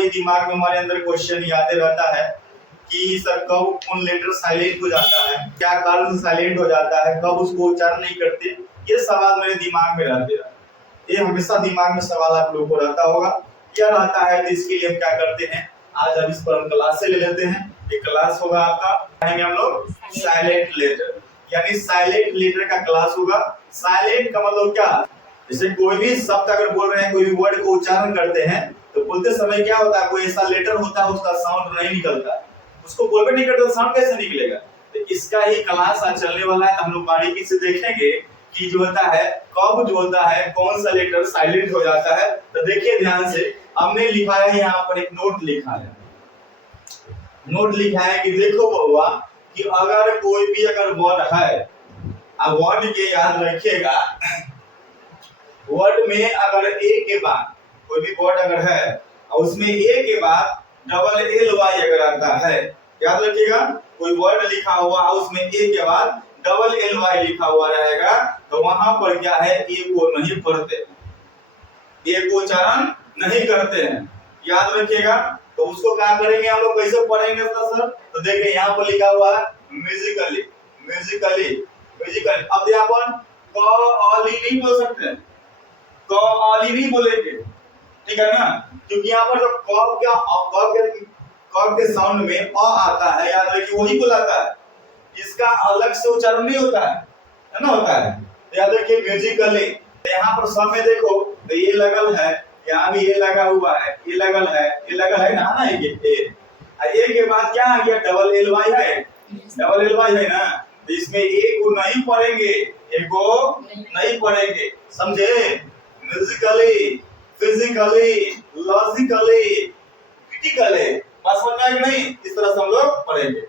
ही दिमाग में हमारे अंदर क्वेश्चन याद रहता है कि सर कब कौन लेटर साइलेंट हो जाता है, क्या कारण साइलेंट हो जाता है, कब उसको उच्चारण नहीं करते, ये सवाल मेरे दिमाग में रहते हैं। ये हमेशा दिमाग में सवाल आप लोगों को रहता होगा, क्या रहता है। तो इसके लिए हम क्या करते हैं, आज हम इस पर हम क्लास से ले लेते हैं। ये क्लास होगा आपका, पढ़ेंगे हम लोग साइलेंट लेटर, यानी साइलेंट लेटर का क्लास होगा। साइलेंट का मतलब क्या, जैसे कोई भी शब्द अगर बोल रहे हैं, कोई भी वर्ड को उच्चारण करते हैं तो बोलते समय क्या होता है, कोई ऐसा लेटर होता है उसका साउंड नहीं निकलता, उसको बोलबे नहीं करते तो साउंड कैसे निकलेगा। तो इसका ही क्लास आज चलने वाला है। हम लोग बारीकी से देखेंगे कि जो होता है कब जो होता है कौन सा लेटर साइलेंट हो जाता है। तो देखिए ध्यान से, हमने लिखा है यहाँ पर एक नोट लिखा है, नोट लिखा है कि देखो बउआ कि अगर कोई भी अगर वर्ड है, अब वर्ड के याद रखिएगा, वर्ड में अगर ए के बाद कोई भी वर्ड अगर है और उसमें ए के बाद डबल एल वाई अगर आता है, याद रखिएगा कोई वर्ड लिखा हुआ है उसमें ए के बाद डबल एल वाई लिखा हुआ रहेगा, तो वहां पर क्या है, ए को नहीं पढ़ते, ए को उच्चारण नहीं करते हैं, याद रखिएगा। तो उसको क्या करेंगे हम लोग, कैसे पढ़ेंगे उसका सर, तो देखिए यहाँ पर लिखा हुआ है म्यूजिकली, म्यूजिकली, म्यूजिकली। अध्यापन क अली नहीं बोल सकते, क अली नहीं बोलेंगे, ठीक है ना, क्योंकि यहाँ पर जो क के साउंड में अ आता है, याद रखिए वही बुलाता है, इसका अलग से उच्चारण नहीं होता है ना, होता है। याद रखिए म्यूजिकली। यहाँ पर सब में देखो तो ये लगल है, यहाँ भी ये लगा हुआ है, ये लगल है, ये लगल है ना, ये के बाद क्या आ गया, डबल एल वाई है, डबल एल वाई है ना, तो इसमें ए को नहीं पढ़ेंगे, ए को नहीं पढ़ेंगे, समझे। म्यूजिकली, फिजिकली, लॉजिकली, क्रिटिकली, बात समझ में आएगी नहीं, इस तरह से हम लोग पढ़ेंगे।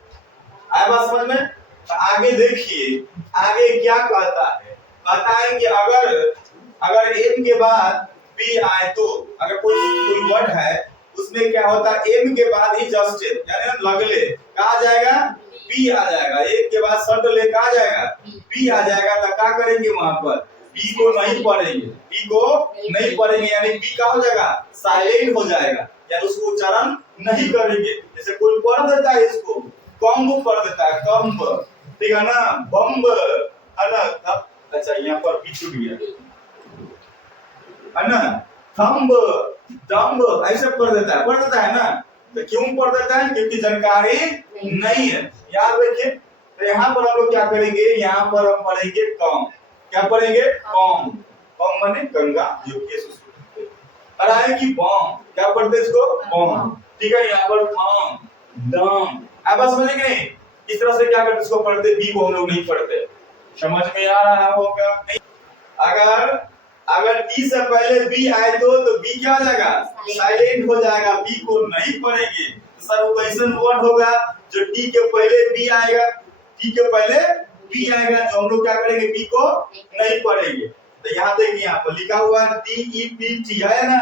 आए बात समझ में। तो आगे देखिए आगे क्या कहता है, कहता है कि अगर एम के बाद बी आए, तो अगर कोई वर्ड है उसमें क्या होता है, एम के बाद ही जस्ट यानी लगले कहा जाएगा, बी आ जाएगा, एक के बाद शब्द ले कहा जाएगा, बी आ जाएगा। तो क्या करेंगे वहां पर, बी को नहीं पढ़ेंगे, बी को नहीं पढ़ेंगे, यानी बी का हो जाएगा साइलेंट हो जाएगा, यानी उसको उच्चारण नहीं करेंगे। जैसे कोई पढ़ देता है इसको, कम्ब पढ़ देता है, कम्ब, ठीक है ना, बम्ब है ना, अच्छा यहाँ पर भी छूट गया है ना, थंब, डम्ब, ऐसे पढ़ देता है ना। तो क्यों पढ़ देता है, क्योंकि जानकारी नहीं है, याद रखिए। तो यहाँ पर हम लोग क्या करेंगे, यहाँ पर हम पढ़ेंगे कम, क्या पढ़ेंगे, कम, कम माने गंगा जो केस उसको, और आए कि बम, क्या पढ़ते इसको, बम, ठीक है। यहाँ पर थम, दम, अब बस समझ गए। इस तरह से क्या करते इसको पढ़ते, बी को हम लोग नहीं पढ़ते, समझ में आ रहा होगा। अगर टी से पहले बी आए तो बी क्या हो जाएगा, साइलेंट हो जाएगा, बी को नहीं पढ़ेंगे। तो सर वो कैसन वर्ड होगा जो टी के पहले बी आएगा, टी के पहले बी आएगा, जो हम लोग क्या करेंगे, बी को नहीं पढ़ेंगे। तो यहाँ देखिए यहाँ पर लिखा हुआ टी ई पी टी है ना,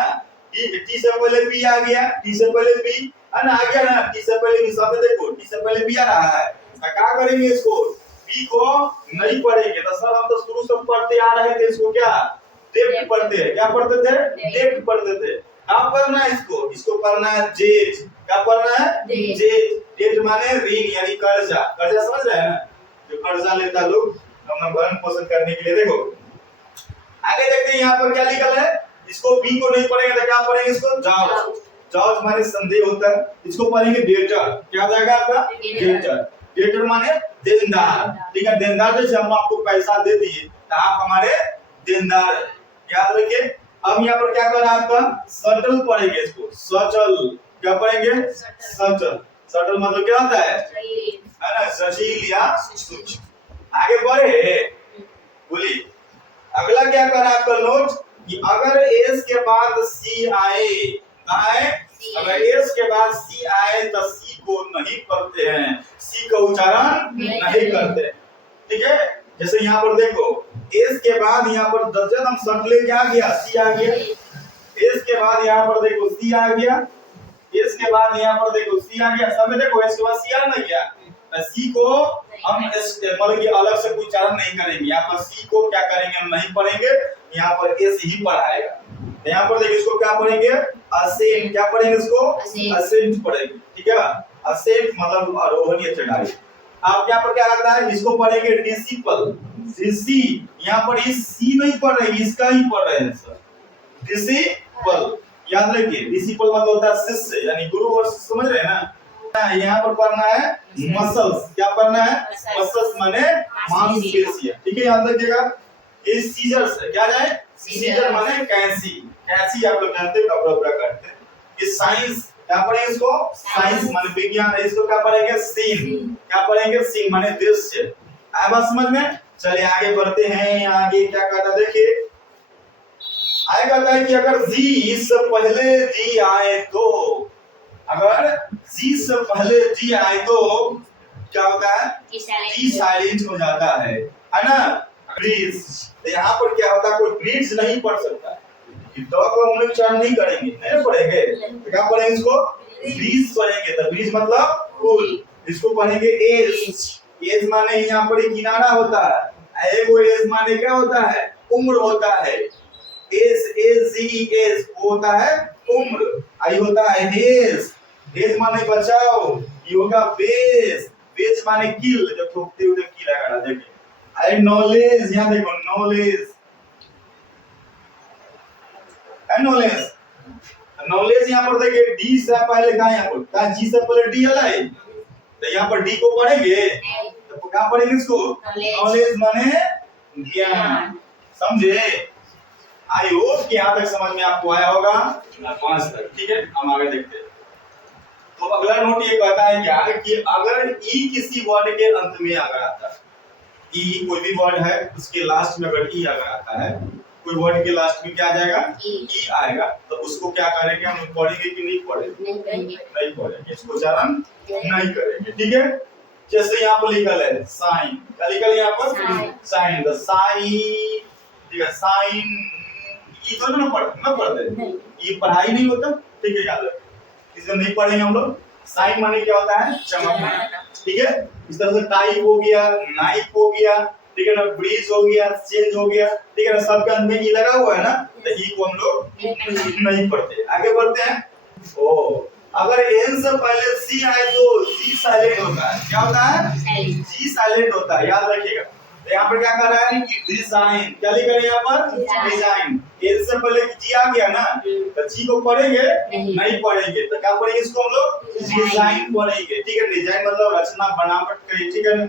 टी से पहले बी आ गया, टी से पहले बी है ना, आ गया ना, टी से पहले बी, सब देखो टी से पहले बी आ रहा है। तो क्या करेंगे, इसको बी को नहीं पढ़ेंगे। तो सर हम तो शुरू से पढ़ते आ रहे थे, इसको क्या डेट पढ़ते हैं, क्या पढ़ते थे, डेट पढ़ते थे। अब करना है इसको करना है जेट, क्या पढ़ना है, जेट, डेट माने ऋण यानी कर्जा, कर्जा समझ रहे हैं ना, जो कर्जा लेता लोग अपना भरण पोषण करने के लिए। देखो आगे देखते हैं यहाँ पर क्या लिखा है, इसको बी को नहीं पढ़ेंगे तो क्या पढ़ेंगे, इसको जॉर्ज, जॉर्ज माने संदेह होता है, इसको पढ़ेंगे डेटर, क्या हो जाएगा आपका, डेटर, डेटर माने देनदार, ठीक है, देनदार। जैसे हम आपको पैसा दे दिए तो आप हमारे देनदार, याद रखिए। अब यहाँ पर क्या करना है आपका, सटल पढ़ेंगे इसको, सटल, क्या पढ़ेंगे, सटल, सटल मतलब क्या होता है ना, सजील या सूक्ष्म। आगे बढ़े, बोलिए अगला क्या करना है आपका नोट, कि अगर एस के बाद सी आए, अगर एस के बाद सी आए तो सी को नहीं पढ़ते हैं, सी का उच्चारण नहीं करते, ठीक है। जैसे यहाँ पर देखो एस के बाद यहाँ पर जब हम सटले क्या आ गया, सी आ गया, एस के बाद यहाँ पर देखो सी आ गया, एस के बाद यहाँ पर देखो सी आ गया, सब में देखो एस के बाद सी आ ना गया, सी को हम मतलब कि अलग से कोई उच्चारण नहीं करेंगे, यहाँ पर सी को क्या करेंगे, हम नहीं पढ़ेंगे, यहाँ पर एस ही पढ़ाएगा। यहाँ पर देखिए इसको क्या पढ़ेंगे, असेंट क्या पढ़ेंगे इसको? Ascent. असेंट पढ़ेंगे, ठीक है। असेंट मतलब आरोहण या चढ़ाई। आप यहाँ पर क्या लगता है, इसको पढ़ेंगे डिसिपल, डिसी, यहाँ पर इस सी नहीं पढ़ रहे, इसका ही पढ़ रहे हैं सर, डिसिपल। याद रखिए डिसिपल मतलब होता है शिष्य, यानी गुरु और शिष्य, समझ रहे हैं ना। यहाँ पर पढ़ना है मसल्स, क्या पढ़ना है? मसल्स माने मांसपेशियां, ठीक है, याद रखिएगा। ये सीजर्स है, क्या जाए? सीजर माने कैंची, कैंची आप लोग जानते हो, कपड़ा उपड़ा काटते हैं। ये साइंस, क्या पढ़ेंगे इसको? साइंस माने विज्ञान, इसको क्या पढ़ेंगे? सीन, क्या पढ़ेंगे? सीन माने दृश्य। आया बात समझ में? चलिए आगे बढ़ते हैं। आगे क्या कहता है देखिए, आगे कहता है कि अगर जी से पहले जी आए तो, अगर जी से पहले जी आए तो क्या होता है? जी साइलेंट हो जाता है ना। ब्रीज, तो यहाँ पर क्या होता है, कोई ब्रीज नहीं पढ़ सकता, तो हम लोग उच्चारण नहीं करेंगे, नहीं पढ़ेंगे, तो क्या पढ़ेंगे इसको? ब्रीज पढ़ेंगे। तो ब्रीज मतलब पुल, इसको पढ़ेंगे एज। एज माने यहाँ पर एक किनारा होता है, एगो एज माने क्या होता है? उम्र होता है। एज, एज जी एज होता है उम्र, आई होता है हेज, हेज माने बचाओ, ये होगा बेस, बेस माने किल, जब ठोकते हुए किल आएगा, देखिए। आई नॉलेज, यहाँ देखो नॉलेज, नॉलेज, नॉलेज यहाँ पर देखिए डी से पहले कहा, यहाँ पर कहा जी से पहले डी है, तो यहाँ पर डी को पढ़ेंगे, तो क्या पढ़ेंगे इसको? नॉलेज माने ज्ञान, समझे? आई होप कि यहाँ तक समझ में आपको आया होगा, 5 तक, ठीक है। हम आगे देखते हैं। तो अगला नोट ये कहता है क्या, कि अगर ई किसी वर्ड के अंत में अगर आता है, ई कोई भी वर्ड है उसके लास्ट में अगर ई अगर आता है, कोई वर्ड के लास्ट में क्या आ जाएगा? ई आएगा, तो उसको क्या करेंगे हम? पढ़ेंगे कि नहीं पढ़ेंगे? नहीं पढ़ेंगे, इसको उच्चारण नहीं करेंगे, ठीक है। जैसे यहाँ पर लिखल है साइन, क्या लिखल है यहाँ पर? साइन, द साइन, ठीक है, साइन, ये तो ना पढ़ते, ये पढ़ाई नहीं होता, ठीक है, याद रखिए, इसको नहीं पढ़ेंगे हम लोग। साइन माने क्या होता है? चमकना, ठीक है। इस तरह से टाइप हो गया, नाइफ हो गया, ठीक है ना, ब्रीज हो गया, चेंज हो गया, ठीक है ना, सबके अंत में ई लगा हुआ है ना, तो ई को हम लोग नहीं पढ़ते। आगे बढ़ते हैं। ओ, अगर एन से पहले सी आए तो जी साइलेंट होता है, क्या होता है? जी साइलेंट होता है, याद रखिएगा। तो यहाँ पर क्या कर रहा है कि डिजाइन, क्या लिख रहे हैं यहाँ पर? डिजाइन। एन से पहले जी आ गया ना, तो जी को पढ़ेंगे? नहीं पढ़ेंगे, तो क्या पढ़ेंगे इसको हम लोग? डिजाइन पढ़ेंगे, ठीक है। डिजाइन मतलब रचना, बनावट करिए, ठीक है ना।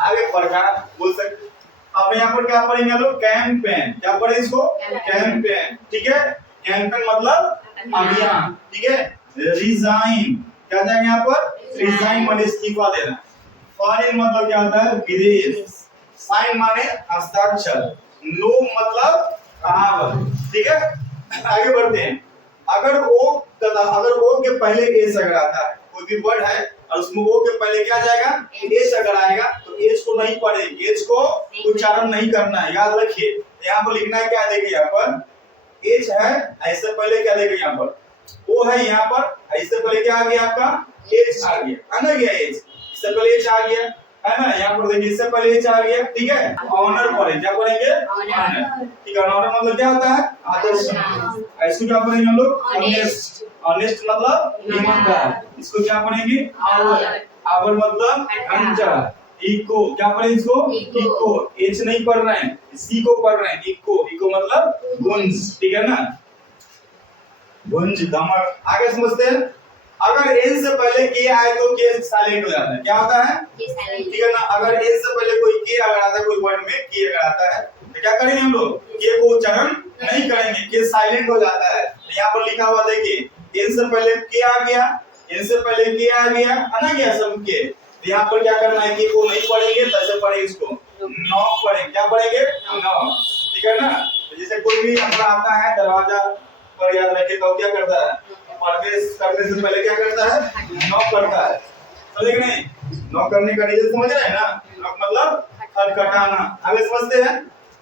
आगे प्रकार बोल सकते। अब यहाँ पर क्या पढ़ेंगे हम लोग? कैंपेन, क्या पढ़े इसको? कैंपेन, ठीक है। कैंपेन मतलब अभियान, ठीक है। रिजाइन, क्या जाएगा यहाँ पर? रिजाइन माने इस्तीफा देना। फॉरेन मतलब क्या होता है? विदेश। साइन माने हस्ताक्षर। नो मतलब कहावत, ठीक है। आगे बढ़ते हैं। अगर ओ के पहले एस अगर आता है, कोई भी वर्ड है और उसमें ओ के पहले क्या जाएगा? एस अगर आएगा, तो एस को नहीं पढ़ेंगे, एस को उच्चारण नहीं करना है, याद रखिए। यहाँ पर लिखना है क्या देखिए, यहाँ पर एच है, ऐसे पहले क्या देखिए, यहाँ पर ओ है, यहाँ पर ऐसे पहले क्या आ गया आपका? एच आ गया, है ना, गया एच, इससे पहले एच आ गया, है ना। यहाँ पर देखिए इससे पहले एच आ गया, ठीक है। ऑनर पढ़ेंगे, क्या पढ़ेंगे? ऑनर, ठीक है। ऑनर मतलब क्या होता है? आदर्श। इसको क्या पढ़ेंगे हम लोग? ऑनेस्ट, ऑनेस्ट मतलब ईमानदार। इसको क्या पढ़ेंगे? आवर, आवर मतलब घंटा। इको, क्या पढ़े इसको? इको, एच नहीं पढ़ रहे हैं, सी को पढ़ रहे हैं, इको, इको मतलब गुंज, ठीक है ना, गुंज, दमक। आगे समझते हैं। अगर एन से पहले के आए तो के साइलेंट हो जाता है, क्या होता है? ठीक है ना। अगर एन से पहले कोई के अगर आता है, कोई वर्ड में के अगर आता है, तो क्या करेंगे हम लोग? के को उच्चारण नहीं करेंगे, के साइलेंट हो जाता है। तो यहाँ पर लिखा हुआ देखिए, एन से पहले के आ गया, एन से पहले के आ गया, है ना, गया सब के। तो यहाँ पर क्या करना है? के को नहीं पढ़ेंगे, तैसे पढ़ेंगे इसको नॉक पढ़ेंगे, क्या पढ़ेंगे? नॉक, ठीक है ना। तो जैसे कोई भी अपना आता है दरवाजा पर, याद रखिए तो क्या करता है? प्रवेश करने से पहले क्या करता है? नॉक करता है, समझे कि नहीं? नॉक करने का रीजन समझ रहे हैं ना? नॉक मतलब खटखटाना। आगे समझते हैं।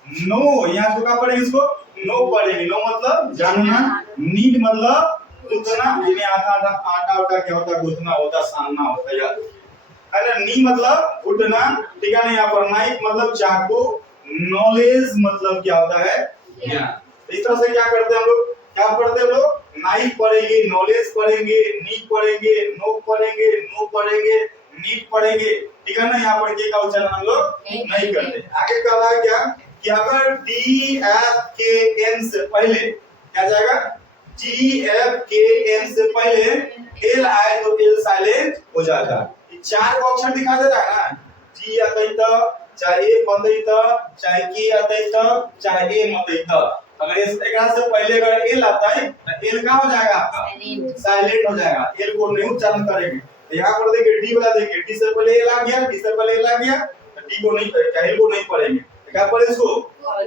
नो, यहाँ को क्या पढ़ेंगे? इसको नो पढ़ेंगे। नो मतलब जानना, नीड मतलब गूंथना, यानी आटा उटा क्या होता है? गूंथना होता, सानना होता, याद है ना। नी मतलब घुटना, ठीक है ना। यहाँ पर नाइफ मतलब चाकू, नॉलेज मतलब क्या होता है? ज्ञान। इस तरह से क्या करते हैं हम लोग? क्या पढ़ते हैं लोग? नाइफ पढ़ेंगे, नॉलेज पढ़ेंगे, नीट पढ़ेंगे, नो पढ़ेंगे, नो पढ़ेंगे, नीट पढ़ेंगे, ठीक है ना। यहाँ पर के का उच्चारण हम लोग नहीं करते। आगे कह रहा है क्या कि अगर डी एफ के एन से पहले क्या जाएगा, डी एफ के एन से पहले एल आए तो एल साइलेंट हो जाता। ये चार को अक्षर दिखा दे रहा है ना, जी आता ही तो चाहे ए मतई तो चाहे के आता ही तो चाहे ए मतई तो, अगर इस एक से पहले अगर एल आता है तो एल क्या हो जाएगा आपका साइलेंट हो जाएगा, एल को नहीं उच्चारण करेंगे। तो यहाँ पर देखिए डी वाला, देखिए डी से पहले एल आ गया, डी से पहले एल आ गया, तो डी को नहीं पढ़ेंगे, एल को नहीं पढ़ेंगे, क्या पढ़ेंगे इसको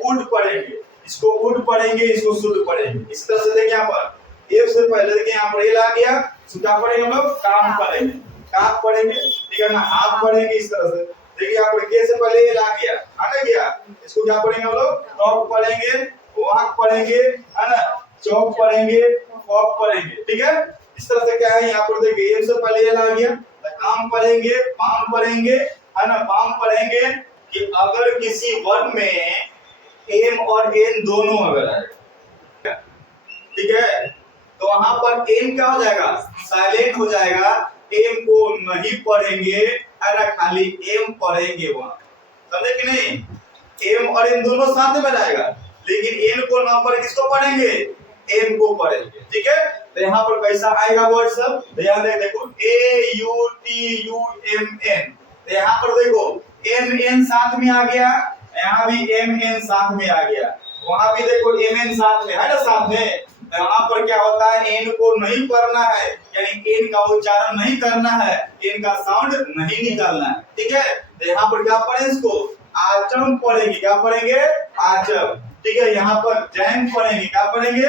उड पढ़ेंगे, इसको उड पढ़ेंगे, इसको शुद्ध पढ़ेंगे। इस तरह से देखिए यहाँ पर एफ से पहले देखिए यहाँ पर एल आ गया, तो क्या पढ़ेंगे हम लोग काम पढ़ेंगे, काम पढ़ेंगे, ठीक है ना, आप पढ़ेंगे। इस तरह से देखिए यहाँ पर के से पहले एल आ गया, आ गया, इसको क्या पढ़ेंगे हम लोग टॉप पढ़ेंगे, वाक पढ़ेंगे, है ना, चौक पढ़ेंगे, फॉक पढ़ेंगे, ठीक है। इस तरह से क्या है यहाँ पर देखिए एफ से पहले एल आ गया, तो काम पढ़ेंगे, पाम पढ़ेंगे, है ना, पाम पढ़ेंगे कि अगर किसी वर्ड में एम और एन दोनों अगर आए, ठीक है, तो वहां पर एम क्या हो जाएगा साइलेंट हो जाएगा, एम को नहीं पढ़ेंगे, है ना, खाली एम पढ़ेंगे वहां, समझे कि नहीं। एम और एन दोनों साथ में जाएगा, लेकिन एन को ना पढ़ किसको पढ़ेंगे, एम को पढ़ेंगे, ठीक है। तो यहाँ पर कैसा आएगा वर्ड सब ध्यान दे, देखो A U T U M N, तो यहाँ पर देखो एम एन साथ में आ गया, यहाँ भी एम एन साथ में आ गया, वहां भी देखो एम एन साथ में है ना, साथ में। यहाँ पर क्या होता है, एन को नहीं पढ़ना है, यानी एन का उच्चारण नहीं करना है, एन का साउंड नहीं निकालना है, ठीक है। तो यहाँ पर क्या पढ़े इसको आचम पढ़ेंगे, क्या पढ़ेंगे आचम, ठीक है। यहाँ पर जैन पढ़ेंगे, क्या पढ़ेंगे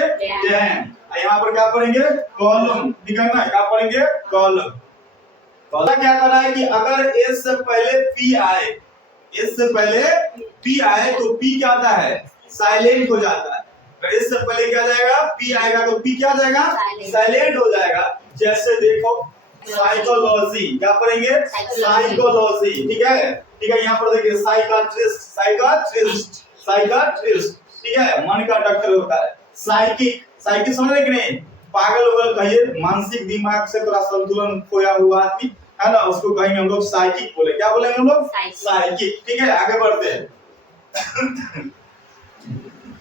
जैन, यहाँ पर क्या पढ़ेंगे कॉलम, ठीक है ना, क्या पढ़ेंगे कॉलम। कॉलम क्या कर रहा है कि अगर एस से पहले पी आए, एस से पहले पी आए तो पी क्या आता है साइलेंट हो जाता है। अगर एस से पहले क्या जाएगा पी आएगा तो पी क्या जाएगा साइलेंट हो जाएगा। जैसे देखो साइकोलॉजी, क्या पढ़ेंगे साइकोलॉजी, ठीक है, ठीक है। यहाँ पर देखिए साइकाट्रिस्ट, साइकाट्रिस्ट, साइकाट्रिस्ट, ठीक है, मन का डॉक्टर होता है। साइकिक, साइकिक समझ रहे कि नहीं, पागल वगल कहिए, मानसिक दिमाग से थोड़ा संतुलन खोया हुआ आदमी, है ना, उसको कहेंगे हम लोग साइकिक बोले, क्या बोलेंगे हम लोग साइकिक, ठीक है। आगे बढ़ते हैं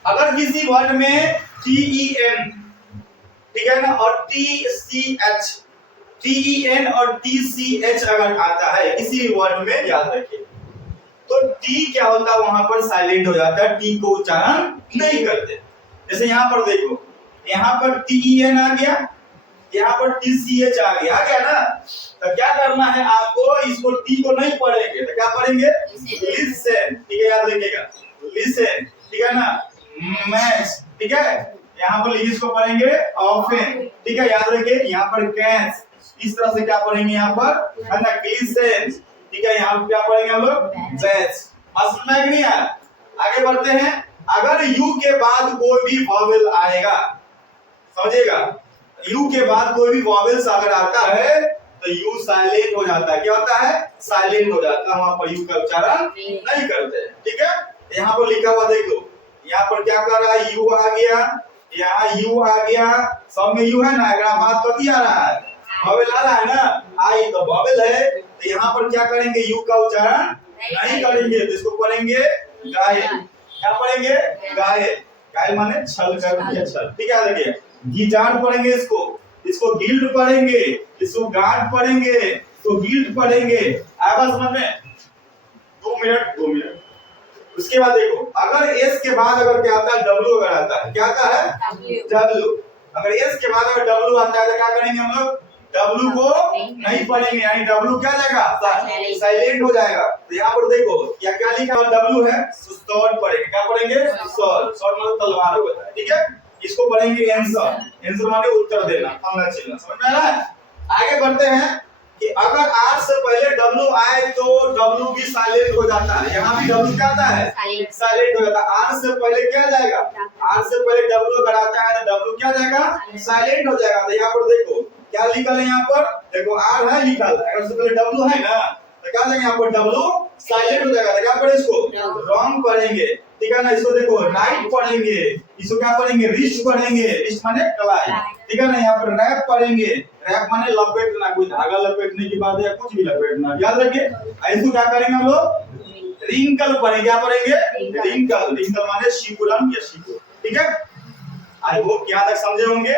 अगर किसी वर्ड में टी ई एन, ठीक है ना, और T C H, T E N और टी सी एच अगर आता है किसी वर्ड में, याद रखिए, तो टी क्या होता है वहां पर साइलेंट हो जाता है, टी को उच्चारण नहीं करते। जैसे यहाँ पर देखो, यहाँ पर टी ई एन आ गया, यहाँ पर टी सी एच आ गया ना, तो क्या करना है आपको, इसको टी को नहीं पढ़ेंगे तो क्या पढ़ेंगे लिसन, ठीक है, याद रखिएगा लिसन, ठीक है ना, मैच, ठीक है, यहाँ पर इसको पढ़ेंगे ऑफन, ठीक है, याद रखिए, यहाँ पर कैच, इस तरह से क्या पढ़ेंगे यहाँ पर, है ना, लिसन, ठीक है, यहाँ पर क्या पढ़ेंगे हम लोग बैच। बात समझ में आई कि नहीं यार। आगे बढ़ते हैं, अगर यू के बाद कोई भी वॉवेल आएगा, समझिएगा, यू के बाद कोई भी वॉवेल्स अगर आता है तो यू साइलेंट हो जाता है, क्या होता है साइलेंट हो जाता है, वहां पर यू का उच्चारण नहीं करते, ठीक है। यहाँ पर लिखा हुआ देखो, यहाँ पर क्या कर रहा है, यू आ गया, यहाँ यू आ गया, सब में यू है ना, अगर बात कथी आ रहा है वॉवेल आ रहा है ना, आई तो वॉवेल है, तो यहाँ पर क्या करेंगे यू का उच्चारण नहीं करेंगे, तो इसको पढ़ेंगे गाय, क्या पढ़ेंगे गाय, गाय माने छल कर दिया छल, ठीक है। देखिए गिटार पढ़ेंगे, इसको गिल्ड पढ़ेंगे, इसको गार्ड पढ़ेंगे, तो गिल्ड पढ़ेंगे, आवाज समझ में, 2 मिनट। उसके बाद देखो अगर एस के बाद अगर क्या आता है डब्ल्यू, अगर आता है क्या आता है डब्ल्यू, अगर एस के बाद अगर डब्ल्यू आता है तो क्या करेंगे हम लोग डब्ल्यू को नहीं पढ़ेंगे, यानी डब्ल्यू क्या जाएगा साइलेंट हो जाएगा। तो यहाँ पर देखो क्या क्या लिखा है, डब्ल्यू है शॉर्ट पढ़ेंगे, क्या पढ़ेंगे शॉर्ट, शॉर्ट मतलब तलवार होता है, ठीक है। इसको पढ़ेंगे आंसर, आंसर माने उत्तर देना, फलना चिल्ला, समझ में आ रहा है। आगे बढ़ते हैं कि अगर आर से पहले डब्ल्यू आए तो डब्ल्यू भी साइलेंट हो जाता है, यहाँ भी डब्ल्यू क्या आता है साइलेंट हो जाता है। आर से पहले क्या जाएगा, आर से पहले डब्ल्यू अगर आता है तो डब्ल्यू क्या जाएगा साइलेंट हो जाएगा। तो यहाँ पर देखो क्या लिखा है, यहाँ पर देखो आर है लिखा है, अगर से पहले डब्ल्यू है ना तो क्या जाएंगे यहाँ पर डब्लू साइलेंट हो जाएगा, तो क्या पढ़े इसको रॉन्ग पढ़ेंगे, ठीक है ना। इसको देखो राइट पढ़ेंगे, इसको क्या पढ़ेंगे रिस्ट पढ़ेंगे, रिस्ट माने कलाई, ठीक है ना। यहाँ पर रैप पढ़ेंगे, रैप माने लपेटना, कोई धागा लपेटने की बात है या कुछ भी लपेटना, याद रखिए। इसको क्या करेंगे हम लोग रिंकल पढ़ेंगे, क्या पढ़ेंगे रिंकल, रिंकल माने सिकुड़न या सिकुड़, ठीक है। आई होप यहाँ तक समझे होंगे।